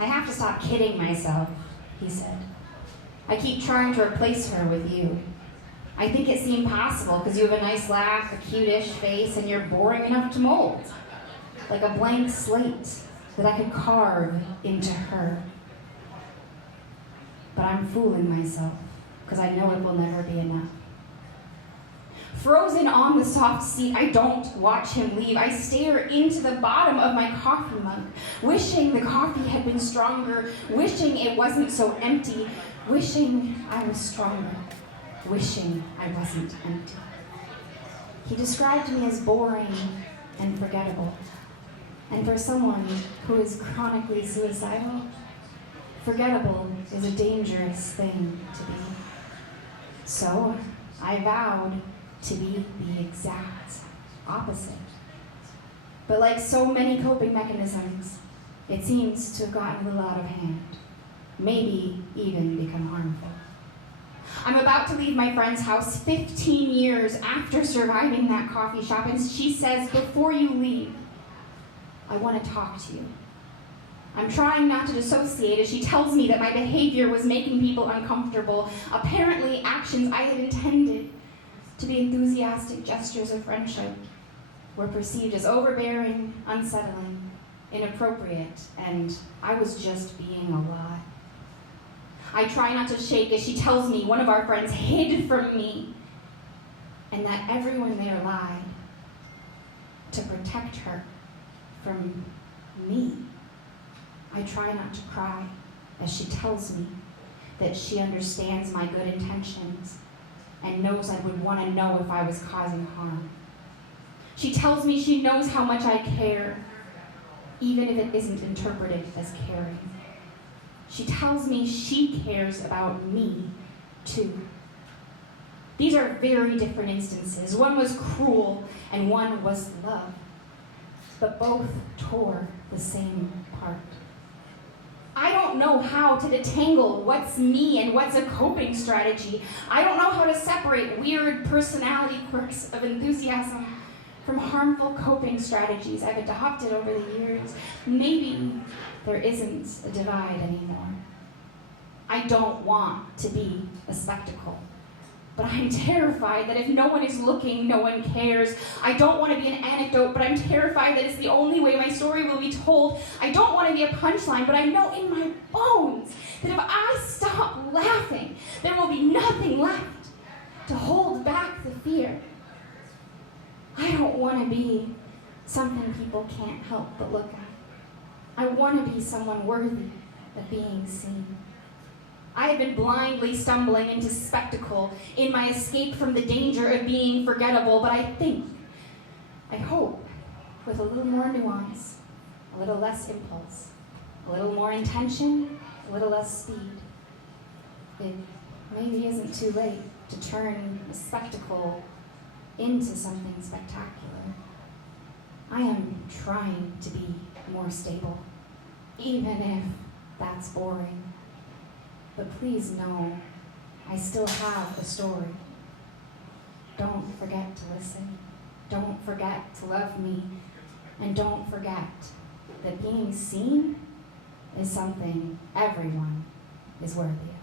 I have to stop kidding myself, he said. I keep trying to replace her with you. I think it seemed possible because you have a nice laugh, a cute-ish face, and you're boring enough to mold. Like a blank slate that I could carve into her. But I'm fooling myself because I know it will never be enough. Frozen on the soft seat, I don't watch him leave. I stare into the bottom of my coffee mug, wishing the coffee had been stronger, wishing it wasn't so empty, wishing I was stronger, wishing I wasn't empty. He described me as boring and forgettable. And for someone who is chronically suicidal, forgettable is a dangerous thing to be. So I vowed to be the exact opposite. But like so many coping mechanisms, it seems to have gotten a little out of hand, maybe even become harmful. I'm about to leave my friend's house 15 years after surviving that coffee shop, and she says, before you leave, I want to talk to you. I'm trying not to dissociate as she tells me that my behavior was making people uncomfortable. Apparently, actions I had intended to be enthusiastic gestures of friendship were perceived as overbearing, unsettling, inappropriate, and I was just being a lie. I try not to shake as she tells me one of our friends hid from me and that everyone there lied to protect her from me. I try not to cry as she tells me that she understands my good intentions and knows I would want to know if I was causing harm. She tells me she knows how much I care, even if it isn't interpreted as caring. She tells me she cares about me, too. These are very different instances. One was cruel and one was love, but both tore the same part. I don't know how to detangle what's me and what's a coping strategy. I don't know how to separate weird personality quirks of enthusiasm from harmful coping strategies I've adopted over the years. Maybe there isn't a divide anymore. I don't want to be a spectacle. But I'm terrified that if no one is looking, no one cares. I don't want to be an anecdote, but I'm terrified that it's the only way my story will be told. I don't want to be a punchline, but I know in my bones that if I stop laughing, there will be nothing left to hold back the fear. I don't want to be something people can't help but look at. I want to be someone worthy of being seen. I have been blindly stumbling into spectacle in my escape from the danger of being forgettable, but I hope, with a little more nuance, a little less impulse, a little more intention, a little less speed, it maybe isn't too late to turn a spectacle into something spectacular. I am trying to be more stable, even if that's boring. But please know, I still have a story. Don't forget to listen. Don't forget to love me. And don't forget that being seen is something everyone is worthy of.